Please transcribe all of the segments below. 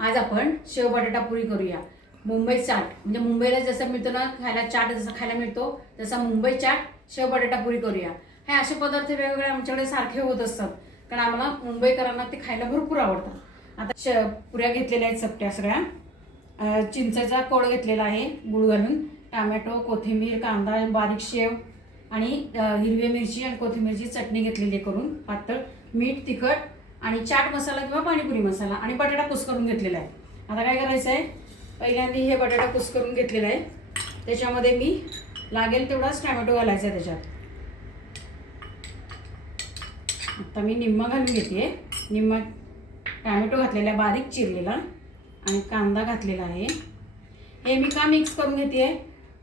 आज आपण शेव बटाटा पुरी करूया। मुंबई चाट म्हणजे मुंबईला जसं मिळतो ना खायला, चाट जसं खायला मिळतो तसा मुंबई चाट शेव बटाटा पुरी करूया। हे असे पदार्थ वेगवेगळे आमच्याकडे सारखे होत असतात, कारण आम्हाला मुंबईकरांना ते खायला भरपूर आवडतात। आता पुऱ्या घेतलेल्या आहेत चपट्या सगळ्या, चिंचेचा कोळ घेतलेला आहे गुळ घालून, टोमॅटो, कोथिंबीर, कांदा, बारीक शेव आणि हिरवी मिरची आणि कोथिंबीरची चटणी घेतलेली करून पातळ, मीठ, तिखट आणि चाट मसाला किंवा पाणीपुरी मसाला आणि बटाटा कुस्करून घेतलेला आहे। आता काय करायचं आहे, पहिल्यांदा हे बटाटा कुस्करून घेतलेला आहे, त्याच्यामध्ये मी लागेल तेवढाच टोमॅटो घालायचा आहे त्याच्यात। आता मी निम्मा घालून घेते, निम्मा टोमॅटो घातलेला बारीक चिरलेला आणि कांदा घातलेला आहे। हे मी का मिक्स करून घेते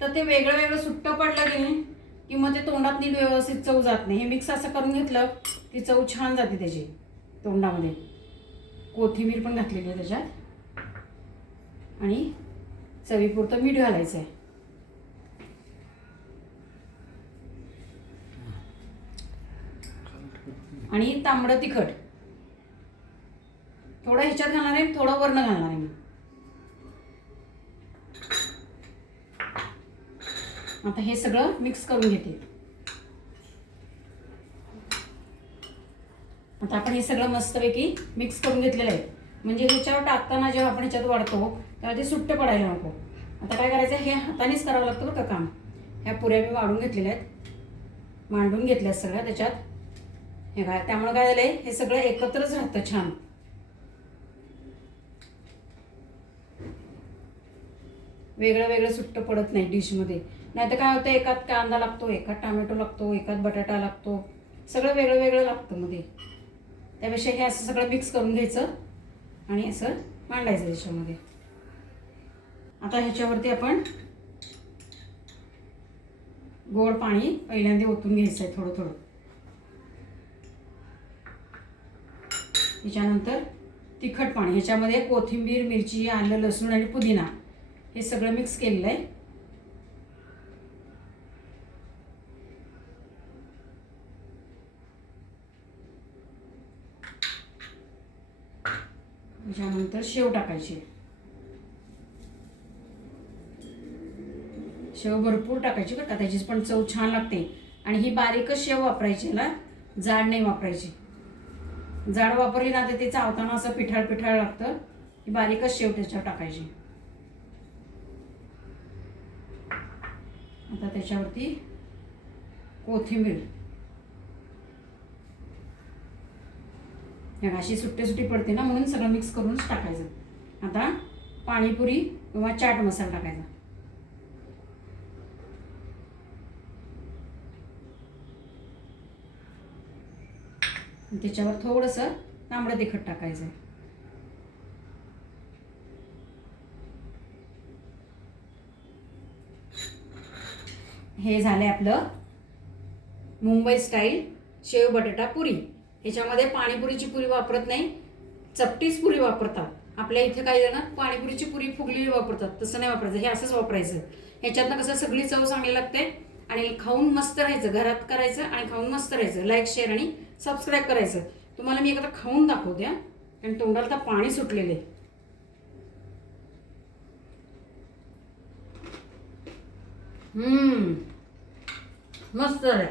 तर ते वेगळं वेगळं सुट्टं पडलं की नाही की मग ते तोंडात नीट व्यवस्थित चव जात नाही। हे मिक्स असं करून घेतलं की चव छान जाते त्याची तोंडामध्ये। कोथिंबीर पण घातलेली आहे त्याच्यात आणि चवीपुरतं मीठ घालायचं आहे आणि तांबडं तिखट थोडं ह्याच्यात घालणार आहे, थोडं वरण घालणार आहे मी। आता हे सगळं मिक्स करून घेते। आता आपण हे सगळं मस्तपैकी मिक्स करून घेतलेलं आहे, म्हणजे ह्याच्यावर टाकताना जेव्हा आपण ह्याच्यात वाढतो तेव्हा ते सुट्ट पडायला नको। आता काय करायचं, हे हातानेच करावं लागतं बरं का काम। ह्या पुऱ्या मी वाढून घेतलेल्या आहेत, मांडून घेतल्या सगळ्या त्याच्यात। हे काय त्यामुळे काय झालंय, हे सगळं एकत्रच राहतं छान। वेगळं वेगळं सुट्ट पडत नाही डिशमध्ये, नाही तर काय होतं एकात कांदा लागतो, एकात टोमॅटो लागतो, एकात बटाटा लागतो, सगळं वेगळं वेगळं लागतं मध्ये। त्यापेक्षा हे असं सगळं मिक्स करून घ्यायचं आणि असं मांडायचं त्याच्यामध्ये। आता ह्याच्यावरती आपण गोड पाणी पहिल्यांदा ओतून घ्यायचं आहे थोडं थोडं। त्याच्यानंतर तिखट पाणी, ह्याच्यामध्ये कोथिंबीर, मिरची, आलं, लसूण आणि पुदिना हे सगळं मिक्स केलेलं आहे। त्याच्यानंतर शेव टाकायची, शेव भरपूर टाकायची बरं का, त्याची पण चव छान लागते। आणि ही बारीकच शेव वापरायची, ना जाड नाही वापरायची। जाड वापरली ना तर ते चावताना असं पिठाळ पिठाळ लागतं, ही बारीकच शेव त्याच्यावर टाकायची। आता त्याच्यावरती कोथिंबीर, अशी सुट्टी सुट्टी पडते ना म्हणून सगळं मिक्स करूनच टाकायचं। आता पाणीपुरी किंवा चाट मसाला टाकायचा, त्याच्यावर थोडंसं तांबडं तिखट टाकायचं। हे झालंय आपलं मुंबई स्टाईल शेव बटाटा पुरी। ह्याच्यामध्ये पाणीपुरीची पुरी वापरत नाही, चपटीच पुरी वापरतात। आपल्या इथे काही जण पाणीपुरीची पुरी फुगलेली वापरतात, तसं नाही वापरायचं, हे असंच वापरायचं। ह्याच्यातनं कसं सगळी चव चांगली लागते आणि खाऊन मस्त राहायचं। घरात करायचं आणि खाऊन मस्त राहायचं। लाईक, शेअर आणि सबस्क्राईब करायचं। तुम्हाला मी एकदा खाऊन दाखवते आणि तोंडाला तर पाणी सुटलेले। मस्त आहे।